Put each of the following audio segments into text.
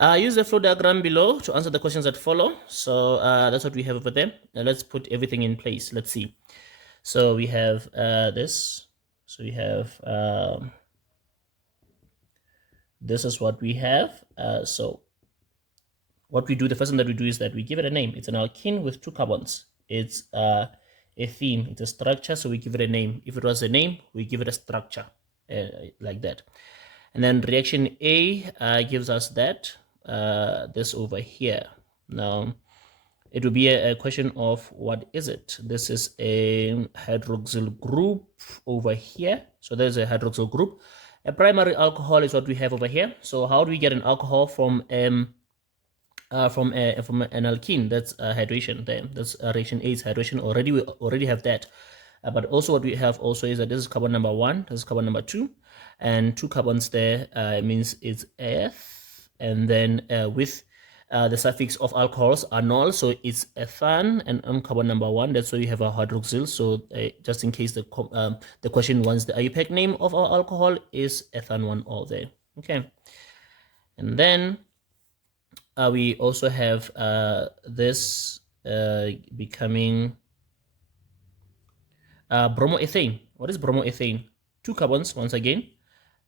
Use the flow diagram below to answer the questions that follow. So that's what we have over there. Now let's put everything in place. Let's see. So we have this. So we have this is what we have. So what we do, the first thing that we do is that we give it a name. It's an alkene with 2 carbons. It's a theme. It's a structure. So we give it a name. If it was a name, we give it a structure like that. And then reaction A gives us that. This over here. Now, it will be a question of what is it? This is a hydroxyl group over here. So there's a hydroxyl group. A primary alcohol is what we have over here. So how do we get an alcohol from an alkene? That's hydration there. That's reaction A is hydration. We already have that. But also what we have also is that this is carbon number 1, this is carbon number 2, and 2 carbons there means it's F, and then with the suffix of alcohols are null, so it's ethan, and on carbon number 1, that's why we have a hydroxyl. So just in case the question wants the IUPAC name of our alcohol is ethan 1-ol there. Okay, and then we also have this becoming bromoethane. What is bromoethane? 2 carbons once again,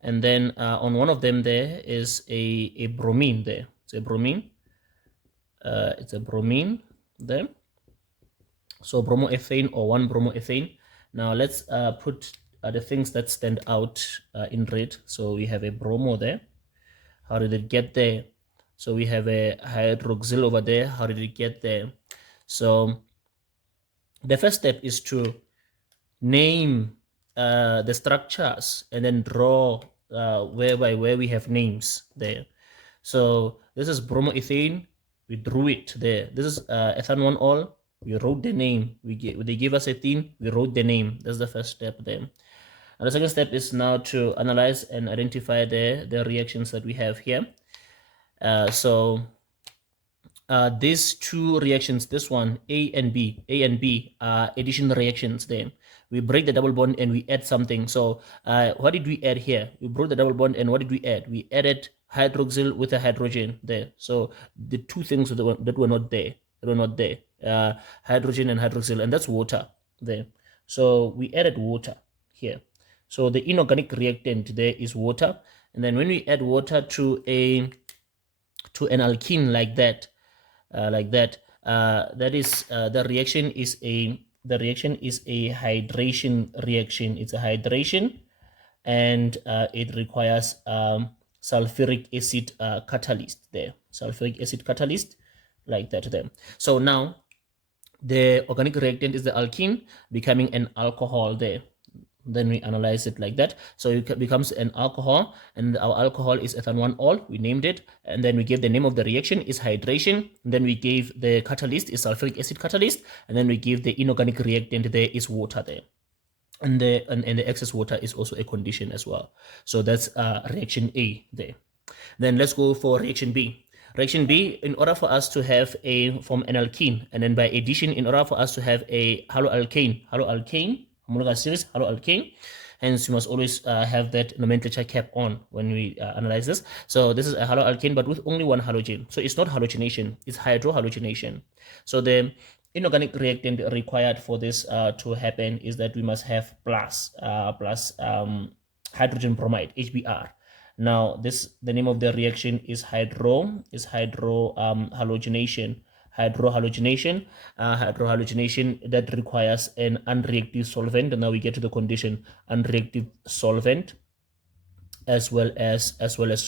and then on one of them there is a bromine there. It's a bromine. It's a bromine there. So bromoethane or 1 bromoethane. Now let's put the things that stand out in red. So we have a bromo there. How did it get there? So we have a hydroxyl over there. How did it get there? So the first step is to name the structures and then draw where we have names there. So this is bromoethane. We drew it there. This is ethan 1-ol. We wrote the name. They give us a theme. We wrote the name. That's the first step there. And the second step is now to analyze and identify the reactions that we have here. So these 2 reactions, this one, A and B are addition reactions there. We break the double bond and we add something. So what did we add here? We broke the double bond and what did we add? We added hydroxyl with a hydrogen there. So the 2 things that were not there, hydrogen and hydroxyl, and that's water there. So we added water here. So the inorganic reactant there is water. And then when we add water to an alkene like that, that is the reaction is a hydration reaction. It's a hydration, and it requires sulfuric acid catalyst there. Sulfuric acid catalyst like that there. So now the organic reactant is the alkene becoming an alcohol there. Then we analyze it like that. So it becomes an alcohol, and our alcohol is ethan 1-ol. We named it, and then we gave the name of the reaction is hydration. And then we gave the catalyst is sulfuric acid catalyst, and then we give the inorganic reactant there is water there. And the excess water is also a condition as well. So that's reaction A there. Then let's go for reaction B. Reaction B, in order for us to have form an alkene, and then by addition, in order for us to have a haloalkane, homologous series, haloalkane. Hence, we must always have that nomenclature cap on when we analyze this. So this is a haloalkane, but with only 1 halogen. So it's not halogenation, it's hydrohalogenation. So the inorganic reactant required for this to happen is that we must have plus hydrogen bromide, HBr. Now the name of the reaction is hydrohalogenation. Hydrohalogenation that requires an unreactive solvent. And now we get to the condition unreactive solvent as well as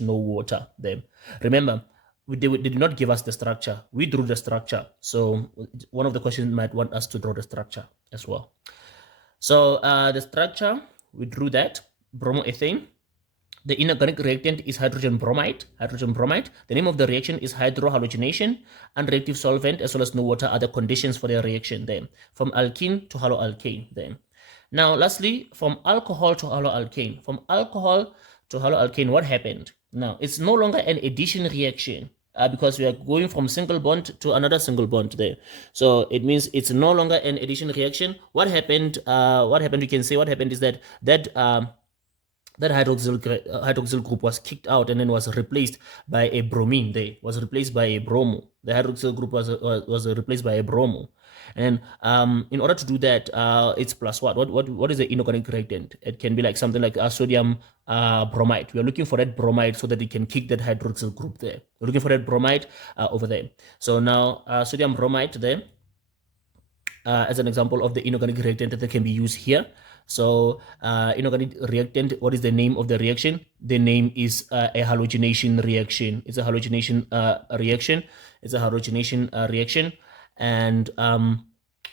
no water there. Remember, they did not give us the structure. We drew the structure. So one of the questions might want us to draw the structure as well. So the structure, we drew that, bromoethane. The inorganic reactant is hydrogen bromide. The name of the reaction is hydrohalogenation. Unreactive solvent as well as no water are the conditions for the reaction then. From alkene to haloalkane then. Now, lastly, from alcohol to haloalkane. What happened? Now, it's no longer an addition reaction. Because we are going from single bond to another single bond there. So it means it's no longer an addition reaction. What happened? We can say what happened is that that hydroxyl group was kicked out and then was replaced by a bromine. There was replaced by a bromo. The hydroxyl group was replaced by a bromo. And in order to do that, it's plus what is the inorganic reactant? It can be like something like sodium bromide. We are looking for that bromide so that it can kick that hydroxyl group there. We're looking for that bromide over there. So now sodium bromide there as an example of the inorganic reactant that can be used here. So inorganic reactant, what is the name of the reaction? The name is a halogenation reaction. It's a halogenation reaction. It's a halogenation reaction, and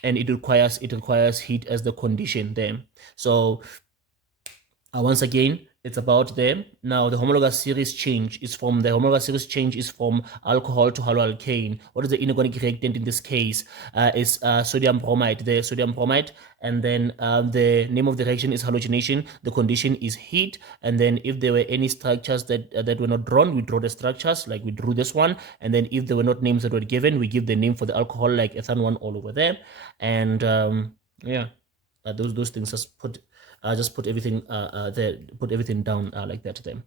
it requires heat as the condition there. So once again, it's about them. Now the homologous series change is from alcohol to haloalkane. What is the inorganic reactant in this case? Is sodium bromide. The sodium bromide, and then the name of the reaction is halogenation. The condition is heat, and then if there were any structures that were not drawn, we draw the structures like we drew this one, and then if there were not names that were given, we give the name for the alcohol like ethanol all over there, and yeah, those things just put everything there, put everything down like that then.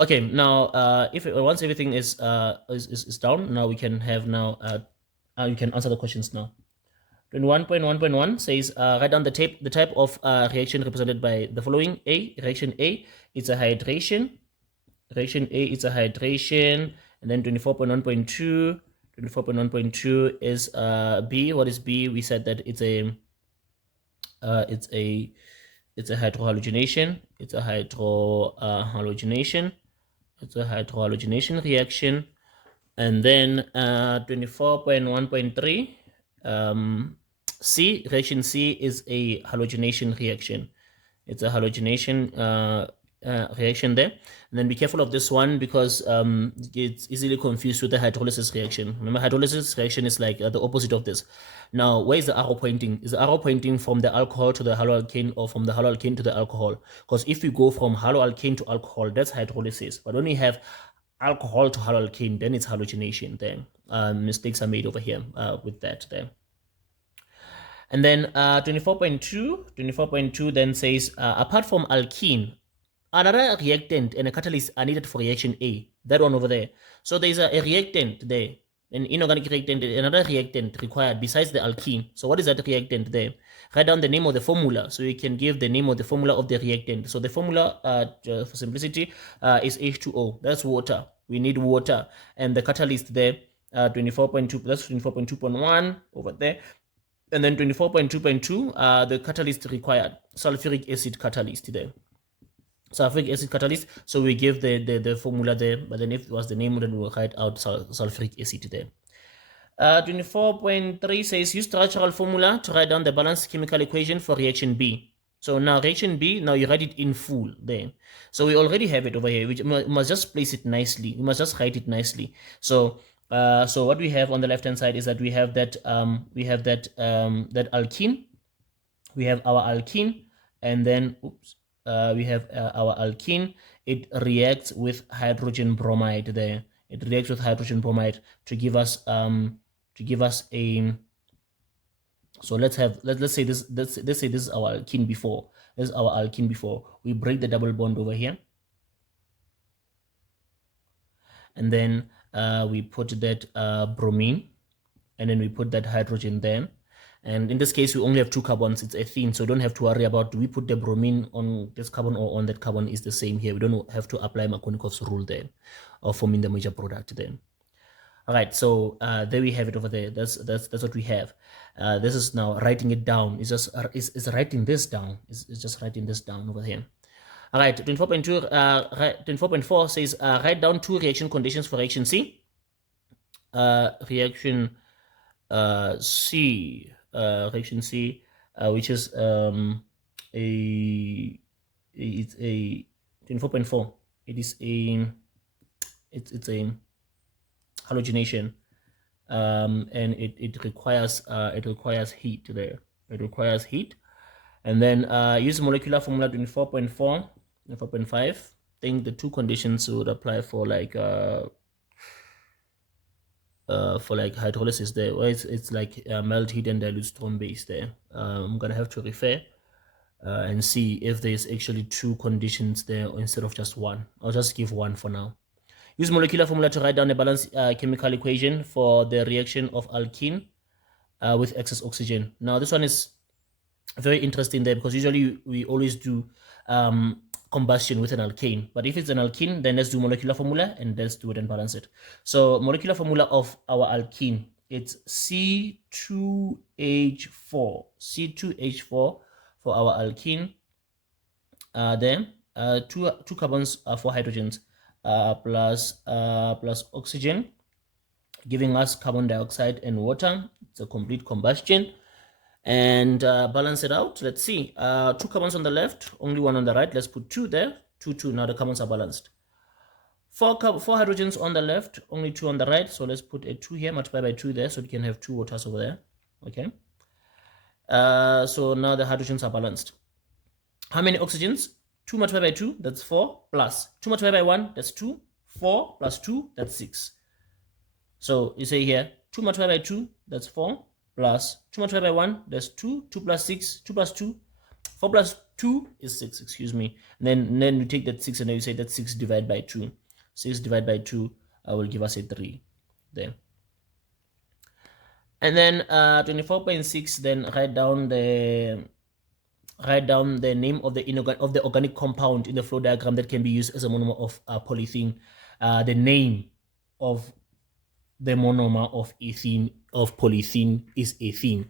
Okay, now if once everything is down, now we can have you can answer the questions now. 21.1.1 says write down the type of reaction represented by the following. Reaction A, it's a hydration. Reaction A is a hydration, and then 24.1.2 is B. What is B? We said that it's a hydrohalogenation. It's a hydrohalogenation. It's a hydrohalogenation reaction. And then 24.1.3 C, reaction C is a halogenation reaction. It's a halogenation reaction there. And then be careful of this one because it's easily confused with the hydrolysis reaction. Remember, hydrolysis reaction is like the opposite of this. Now, where is the arrow pointing? Is the arrow pointing from the alcohol to the haloalkane or from the haloalkane to the alcohol? Because if you go from haloalkane to alcohol, that's hydrolysis. But when you have alcohol to haloalkane, then it's halogenation there. Mistakes are made over here with that there. And then 24.2 then says, apart from alkene, another reactant and a catalyst are needed for reaction A. That one over there. So there's a reactant there, an inorganic reactant, another reactant required besides the alkene. So what is that reactant there? Write down the name of the formula so you can give the name of the formula of the reactant. So the formula, for simplicity, is H2O. That's water. We need water. And the catalyst there, 24.2, that's 24.2.1 over there. And then 24.2.2, the catalyst required, sulfuric acid catalyst there. Sulfuric acid catalyst, so we give the formula there, but then if it was the name, then we'll write out sulfuric acid there. 24.3 says use structural formula to write down the balanced chemical equation for reaction B. So now reaction B, now you write it in full there. So we already have it over here. We must just place it nicely. We must just write it nicely. So what we have on the left hand side is that we have that that alkene. We have our alkene, and then we have our alkene. It reacts with hydrogen bromide there. It reacts with hydrogen bromide to give us a. So let's say this. Let's say this is our alkene before. This is our alkene before. We break the double bond over here, and then we put that bromine, and then we put that hydrogen there. And in this case, we only have two carbons. It's ethene, so don't have to worry about do we put the bromine on this carbon or on that carbon. Is the same here. We don't have to apply Markovnikov's rule there of forming the major product there. All right, so there we have it over there. That's what we have. This is now writing it down. It's just is writing this down. It's just writing this down over here. All right, 24.4 says write down two reaction conditions for reaction C. Reaction C. Reaction C, which is it's a 24.4. It is it's a halogenation, and it requires heat there. It requires heat, and then use molecular formula 24.4, 24.5. I think the two conditions would apply for like hydrolysis there, where it's like melt, heat, and dilute strong base there. I'm gonna have to refer and see if there's actually two conditions there instead of just one. I'll just give one for now. Use molecular formula to write down a balanced chemical equation for the reaction of alkene with excess oxygen. Now, this one is very interesting there because usually we always do combustion with an alkane. But if it's an alkene, then let's do molecular formula and let's do it and balance it. So molecular formula of our alkene, it's C2H4. C2H4 for our alkene. Then two carbons, 4 hydrogens, plus oxygen, giving us carbon dioxide and water. It's a complete combustion. And balance it out. Let's see. 2 carbons on the left, only 1 on the right. Let's put 2 there. 2, 2. Now the carbons are balanced. 4 hydrogens on the left, only 2 on the right. So let's put a 2 here, multiply by 2 there, so we can have 2 waters over there. Okay. So now the hydrogens are balanced. How many oxygens? 2 multiplied by 2, that's 4, plus 2 multiplied by 1, that's 2. 4 plus 2, that's 6. So you say here, 2 multiplied by 2, that's 4, plus 2 multiplied by 1, that's 2. 2 plus 6, 2 plus 2. 4 plus 2 is 6, excuse me. And then you take that 6 and then you say that 6 divided by 2. 6 divided by 2 will give us a 3 there. And then 24.6, then write down the name of the organic compound in the flow diagram that can be used as a monomer of polyethylene. The name of the monomer of polyethylene is ethene.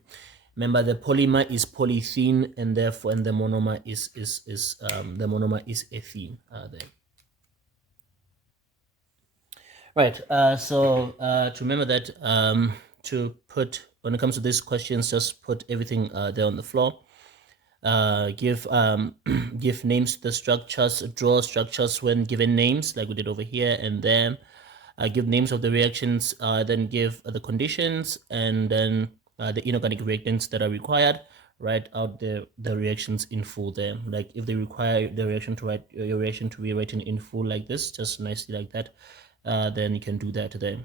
Remember, the polymer is polyethylene, and therefore, the monomer is ethene. There. Right. So to remember that, to put, when it comes to these questions, just put everything there on the floor. Give names to the structures, draw structures when given names, like we did over here, and then give names of the reactions, then give the conditions, and then the inorganic reactants that are required. Write out the reactions in full there. Like if they require the reaction to write your reaction to be written in full like this, just nicely like that, then you can do that there.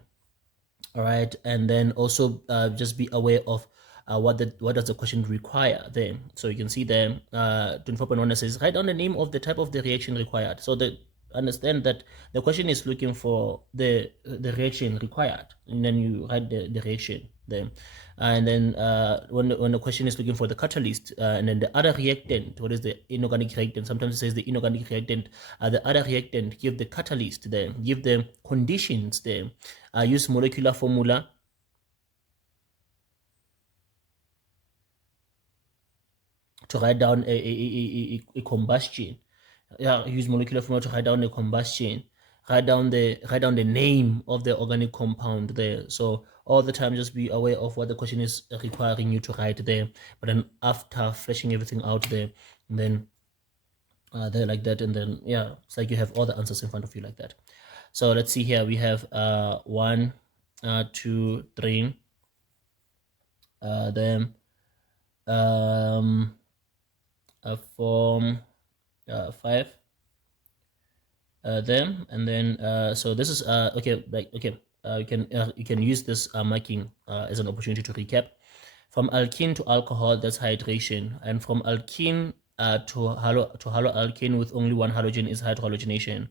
All right, and then also just be aware of what does the question require there. So you can see there 24.1 says write down the name of the type of the reaction required. So understand that the question is looking for the reaction required, and then you write the reaction there. And then when the question is looking for the catalyst, and then the other reactant, what is the inorganic reactant? Sometimes it says the inorganic reactant, the other reactant, give the catalyst there, give the conditions there. Use molecular formula to write down a combustion. Yeah, use molecular formula to write down a combustion. Write down the name of the organic compound there. So all the time, just be aware of what the question is requiring you to write there. But then after fleshing everything out there, and then there like that, and then yeah, it's like you have all the answers in front of you like that. So let's see here. We have 1, 2, 3. Then form 5. Them, and then so this is okay, like okay, you can use this marking as an opportunity to recap. From alkene to alcohol, that's hydration, and from alkene to haloalkane with only one halogen is hydrogenation.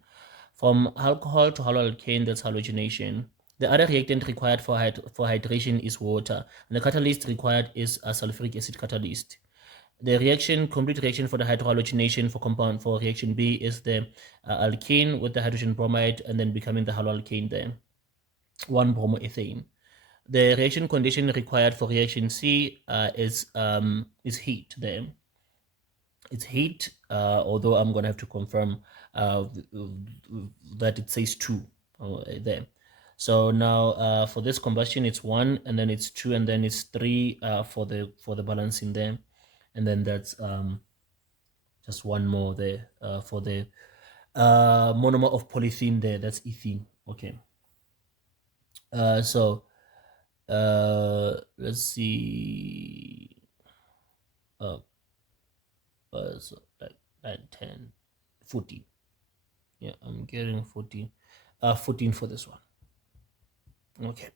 From alcohol to haloalkane, that's halogenation. The other reactant required for hydration is water, and the catalyst required is a sulfuric acid catalyst. The complete reaction for the hydrohalogenation for reaction B is the alkene with the hydrogen bromide and then becoming the haloalkane there, 1-bromoethane. The reaction condition required for reaction C is heat there. It's heat, although I'm going to have to confirm that it says 2 there. So now for this combustion, it's 1, and then it's 2, and then it's 3 for the balancing there. And then that's just one more there for the monomer of polythene there, that's ethene. Okay. So let's see. So like 9, 10, 14. Yeah, I'm getting 14. 14 for this one. Okay.